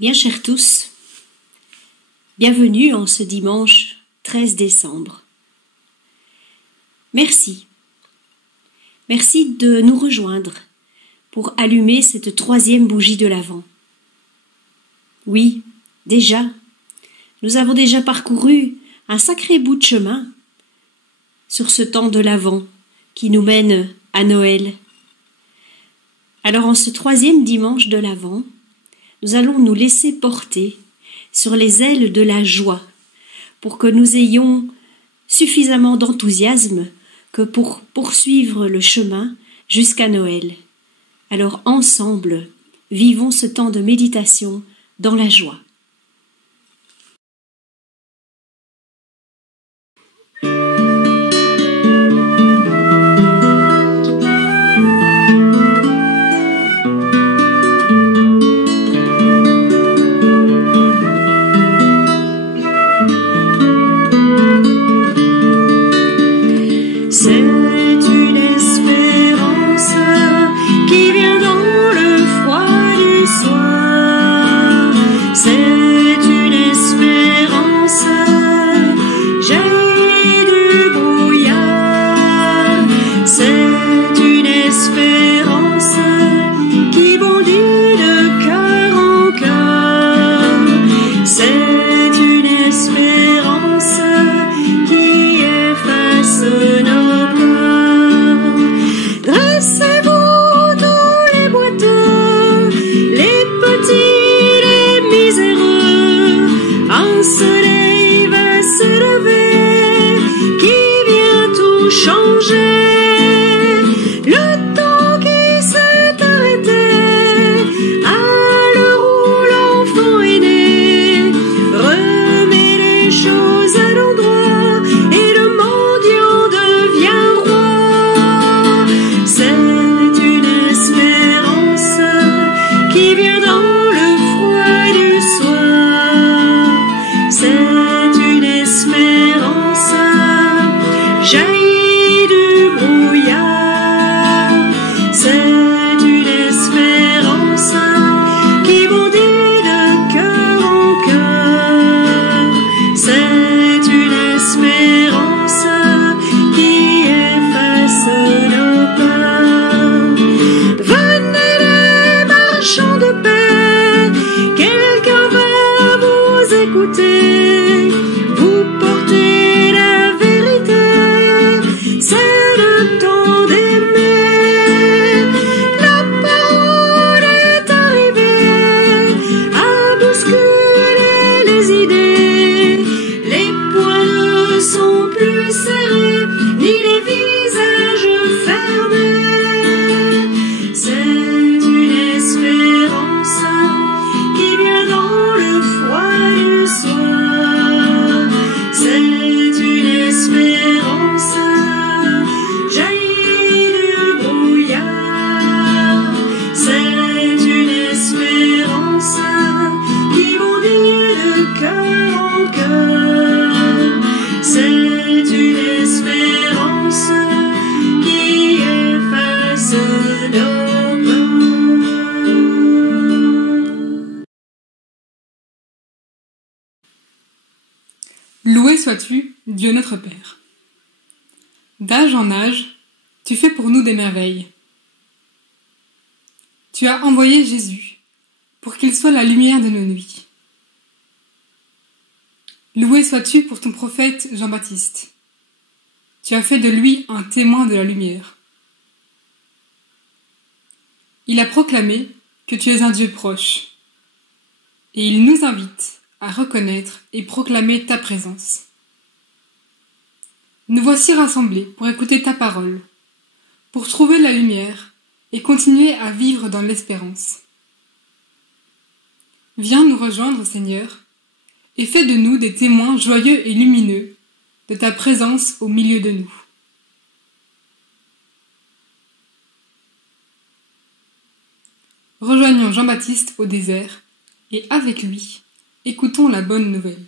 Bien chers tous, bienvenue en ce dimanche 13 décembre. Merci de nous rejoindre pour allumer cette troisième bougie de l'Avent. Oui, nous avons déjà parcouru un sacré bout de chemin sur ce temps de l'Avent qui nous mène à Noël. Alors en ce troisième dimanche de l'Avent, nous allons nous laisser porter sur les ailes de la joie pour que nous ayons suffisamment d'enthousiasme que pour poursuivre le chemin jusqu'à Noël. Alors ensemble, vivons ce temps de méditation dans la joie. Loué sois-tu, Dieu notre Père. D'âge en âge, tu fais pour nous des merveilles. Tu as envoyé Jésus pour qu'il soit la lumière de nos nuits. Loué sois-tu pour ton prophète Jean-Baptiste. Tu as fait de lui un témoin de la lumière. Il a proclamé que tu es un Dieu proche, et il nous invite à reconnaître et proclamer ta présence. Nous voici rassemblés pour écouter ta parole, pour trouver la lumière et continuer à vivre dans l'espérance. Viens nous rejoindre, Seigneur, et fais de nous des témoins joyeux et lumineux de ta présence au milieu de nous. Rejoignons Jean-Baptiste au désert et avec lui, écoutons la bonne nouvelle.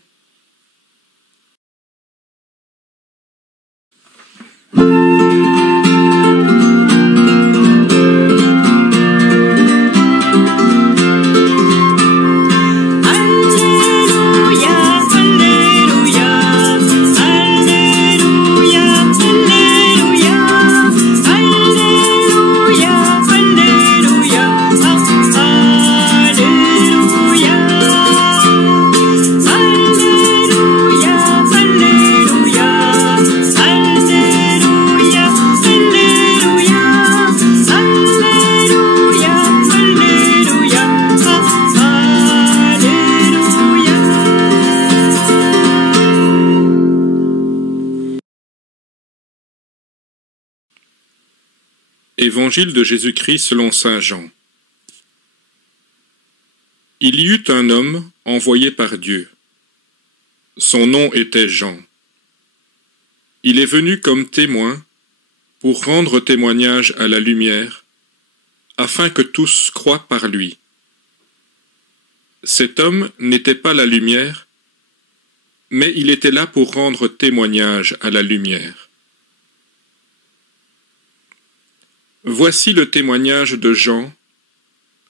Évangile de Jésus-Christ selon saint Jean. Il y eut un homme envoyé par Dieu. Son nom était Jean. Il est venu comme témoin pour rendre témoignage à la lumière, afin que tous croient par lui. Cet homme n'était pas la lumière, mais il était là pour rendre témoignage à la lumière. Voici le témoignage de Jean,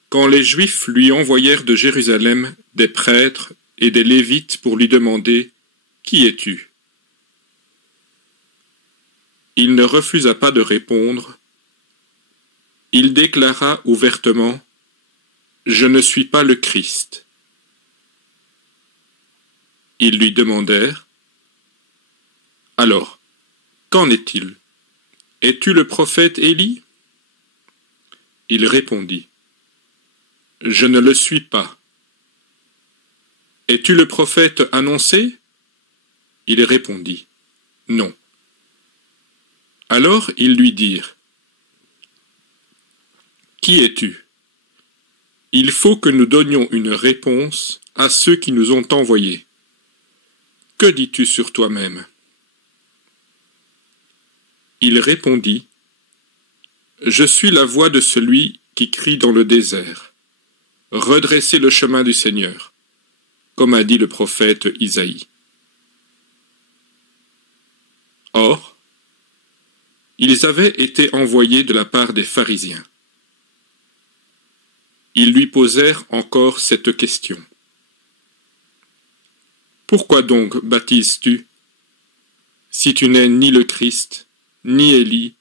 quand les Juifs lui envoyèrent de Jérusalem des prêtres et des Lévites pour lui demander « Qui es-tu » Il ne refusa pas de répondre. Il déclara ouvertement « Je ne suis pas le Christ ». Ils lui demandèrent « Alors, qu'en est-il? Es-tu le prophète Élie » Il répondit « Je ne le suis pas. » « Es-tu le prophète annoncé » Il répondit « Non. » Alors ils lui dirent « Qui es-tu ? Il faut que nous donnions une réponse à ceux qui nous ont envoyés. Que dis-tu sur toi-même » Il répondit « Je suis la voix de celui qui crie dans le désert. Redressez le chemin du Seigneur, comme a dit le prophète Isaïe. » Or, ils avaient été envoyés de la part des pharisiens. Ils lui posèrent encore cette question. « Pourquoi donc baptises-tu, si tu n'es ni le Christ, ni Élie,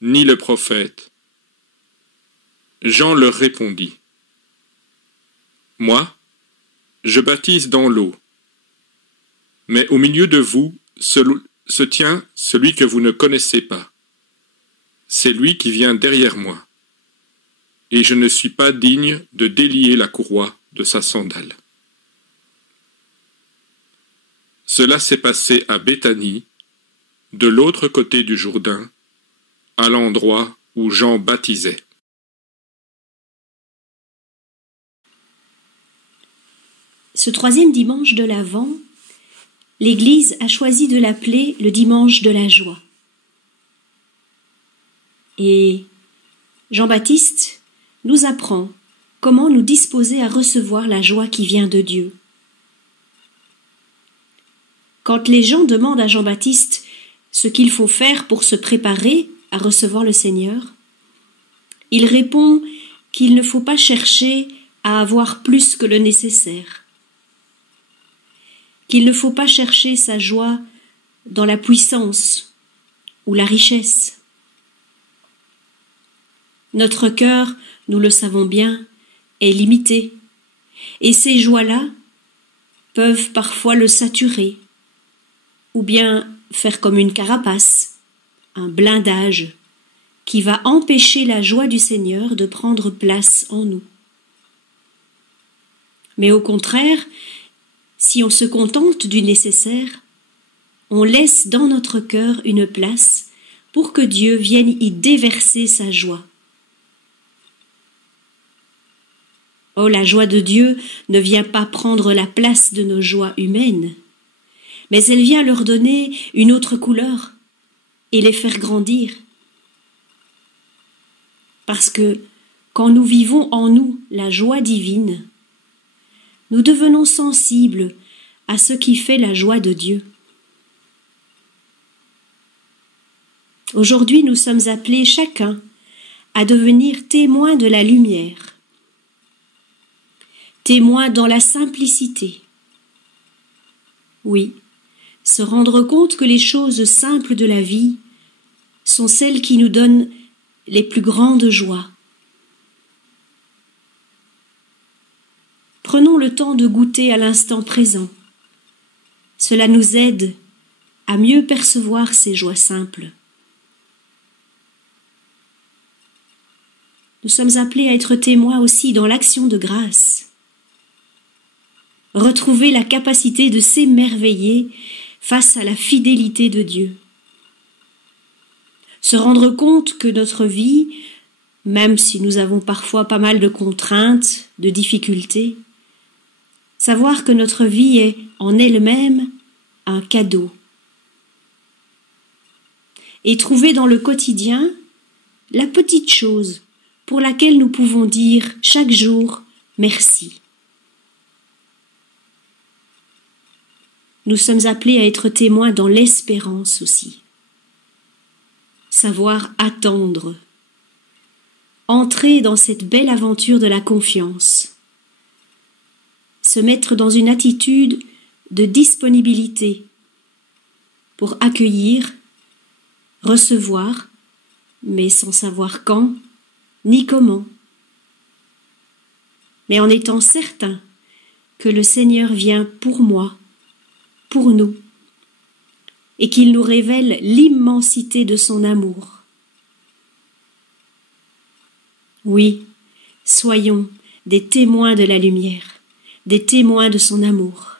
ni le prophète ?» Jean leur répondit. « Moi, je baptise dans l'eau, mais au milieu de vous se tient celui que vous ne connaissez pas. C'est lui qui vient derrière moi, et je ne suis pas digne de délier la courroie de sa sandale. » Cela s'est passé à Béthanie, de l'autre côté du Jourdain, à l'endroit où Jean baptisait. Ce troisième dimanche de l'Avent, l'Église a choisi de l'appeler le dimanche de la joie. Et Jean-Baptiste nous apprend comment nous disposer à recevoir la joie qui vient de Dieu. Quand les gens demandent à Jean-Baptiste ce qu'il faut faire pour se préparer à recevoir le Seigneur, il répond qu'il ne faut pas chercher à avoir plus que le nécessaire, qu'il ne faut pas chercher sa joie dans la puissance ou la richesse. Notre cœur, nous le savons bien, est limité, et ces joies-là peuvent parfois le saturer, ou bien faire comme une carapace, un blindage, qui va empêcher la joie du Seigneur de prendre place en nous. Mais au contraire, si on se contente du nécessaire, on laisse dans notre cœur une place pour que Dieu vienne y déverser sa joie. Oh, la joie de Dieu ne vient pas prendre la place de nos joies humaines, mais elle vient leur donner une autre couleur et les faire grandir. Parce que quand nous vivons en nous la joie divine, nous devenons sensibles à ce qui fait la joie de Dieu. Aujourd'hui, nous sommes appelés chacun à devenir témoins de la lumière, témoins dans la simplicité. Oui, se rendre compte que les choses simples de la vie sont celles qui nous donnent les plus grandes joies. Prenons le temps de goûter à l'instant présent. Cela nous aide à mieux percevoir ces joies simples. Nous sommes appelés à être témoins aussi dans l'action de grâce. Retrouver la capacité de s'émerveiller face à la fidélité de Dieu. Se rendre compte que notre vie même si nous avons parfois pas mal de contraintes, de difficultés. Savoir que notre vie est en elle-même un cadeau. Et trouver dans le quotidien la petite chose pour laquelle nous pouvons dire chaque jour merci. Nous sommes appelés à être témoins dans l'espérance aussi. Savoir attendre. Entrer dans cette belle aventure de la confiance. Se mettre dans une attitude de disponibilité pour accueillir, recevoir, mais sans savoir quand ni comment. Mais en étant certain que le Seigneur vient pour moi, pour nous, et qu'il nous révèle l'immensité de son amour. Oui, soyons des témoins de la lumière, des témoins de son amour.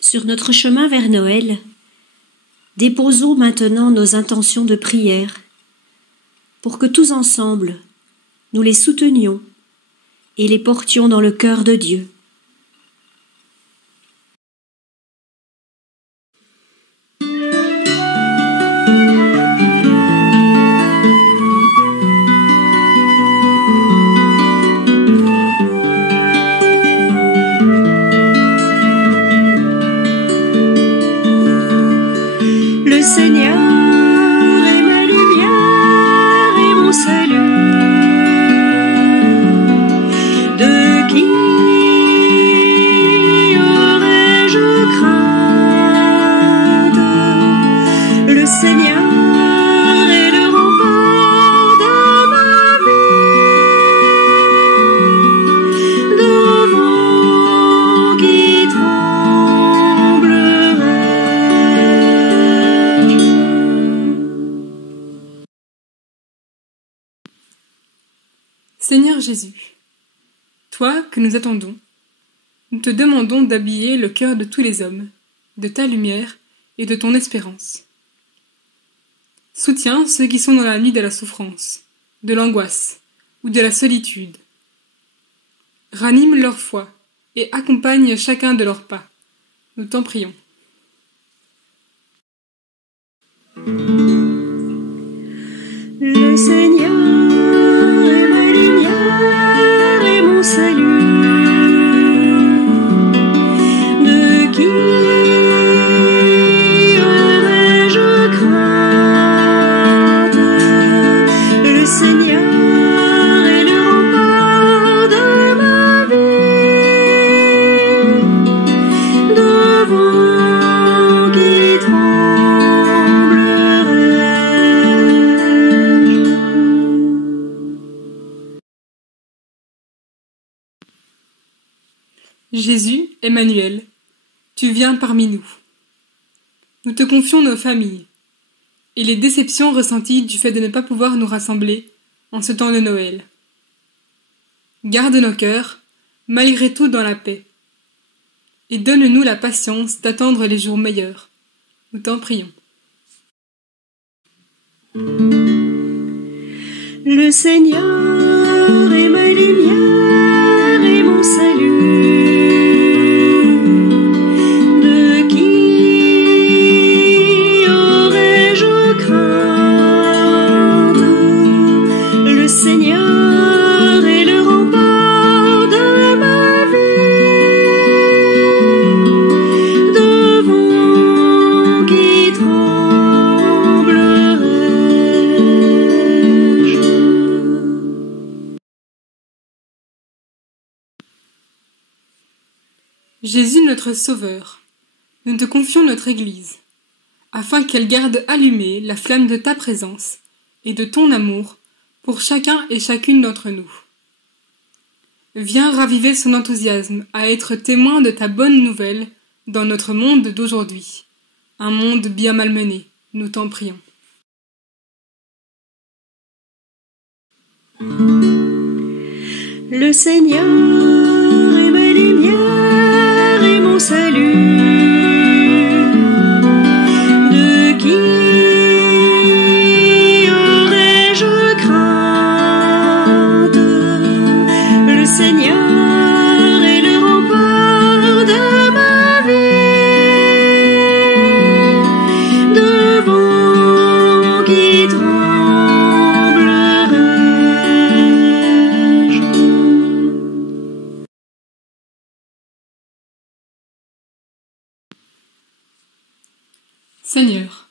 Sur notre chemin vers Noël, déposons maintenant nos intentions de prière pour que tous ensemble, nous les soutenions et les portions dans le cœur de Dieu. Le Seigneur est ma lumière et mon salut. De qui aurais-je crainte? Le Seigneur est le rempart de ma vie, devant qui tremblerai-je? Seigneur Jésus, toi que nous attendons, nous te demandons d'habiller le cœur de tous les hommes, de ta lumière et de ton espérance. Soutiens ceux qui sont dans la nuit de la souffrance, de l'angoisse ou de la solitude. Ranime leur foi et accompagne chacun de leurs pas. Nous t'en prions. Le Seigneur est ma lumière et mon salut. De qui aurais-je crainte? Le Seigneur est le rempart de ma vie, devant qui tremblerai-je? Jésus, Emmanuel, tu viens parmi nous. Nous te confions nos familles et les déceptions ressenties du fait de ne pas pouvoir nous rassembler en ce temps de Noël. Garde nos cœurs, malgré tout dans la paix, et donne-nous la patience d'attendre les jours meilleurs. Nous t'en prions. Le Seigneur est ma lumière et mon salut. De qui aurais-je crainte? Le Seigneur est le rempart de ma vie. Devant qui tremblerais-je? Jésus notre Sauveur, nous te confions notre Église, afin qu'elle garde allumée la flamme de ta présence et de ton amour pour chacun et chacune d'entre nous. Viens raviver son enthousiasme à être témoin de ta bonne nouvelle dans notre monde d'aujourd'hui, un monde bien malmené, nous t'en prions. Le Seigneur est ma lumière et mon salut. De qui aurais-je crainte? Le Seigneur est le rempart de ma vie. Devant qui tremblerais-je? Seigneur,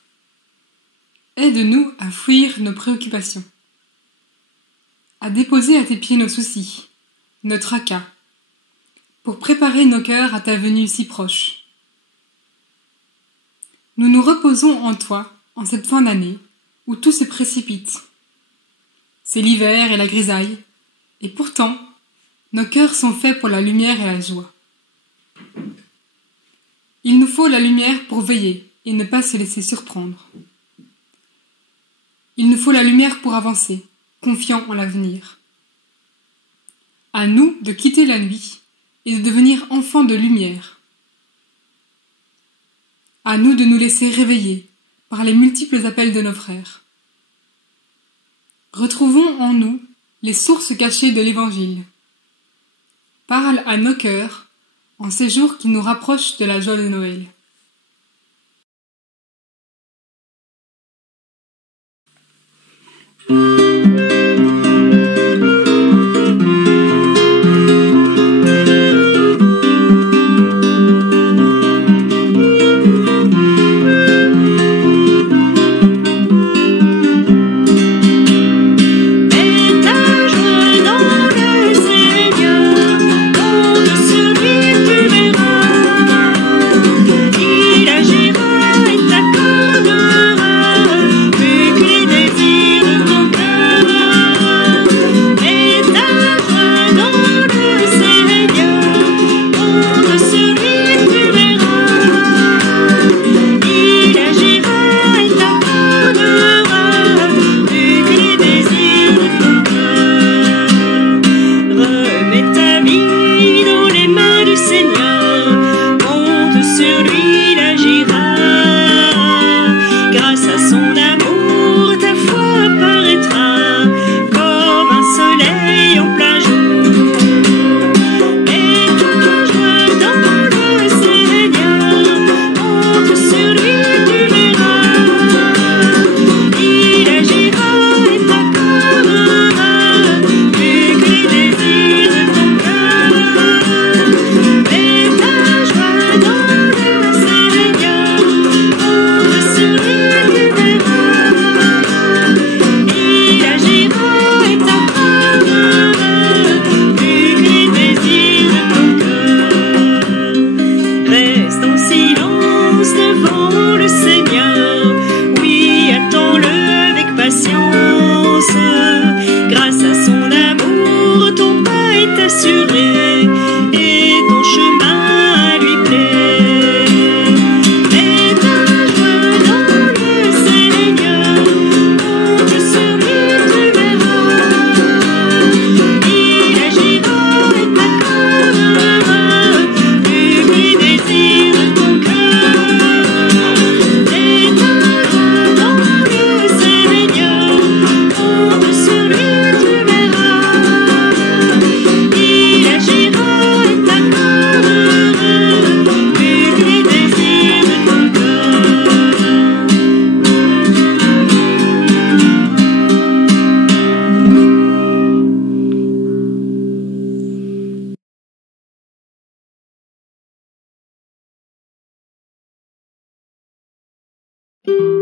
aide-nous à fuir nos préoccupations, à déposer à tes pieds nos soucis, nos tracas, pour préparer nos cœurs à ta venue si proche. Nous nous reposons en toi en cette fin d'année où tout se précipite. C'est l'hiver et la grisaille, et pourtant, nos cœurs sont faits pour la lumière et la joie. Il nous faut la lumière pour veiller et ne pas se laisser surprendre. Il nous faut la lumière pour avancer, confiant en l'avenir. À nous de quitter la nuit et de devenir enfants de lumière. À nous de nous laisser réveiller par les multiples appels de nos frères. Retrouvons en nous les sources cachées de l'Évangile. Parle à nos cœurs en ces jours qui nous rapprochent de la joie de Noël. Il agira et t'accordera, vu que les désirs de ton cœur Thank you.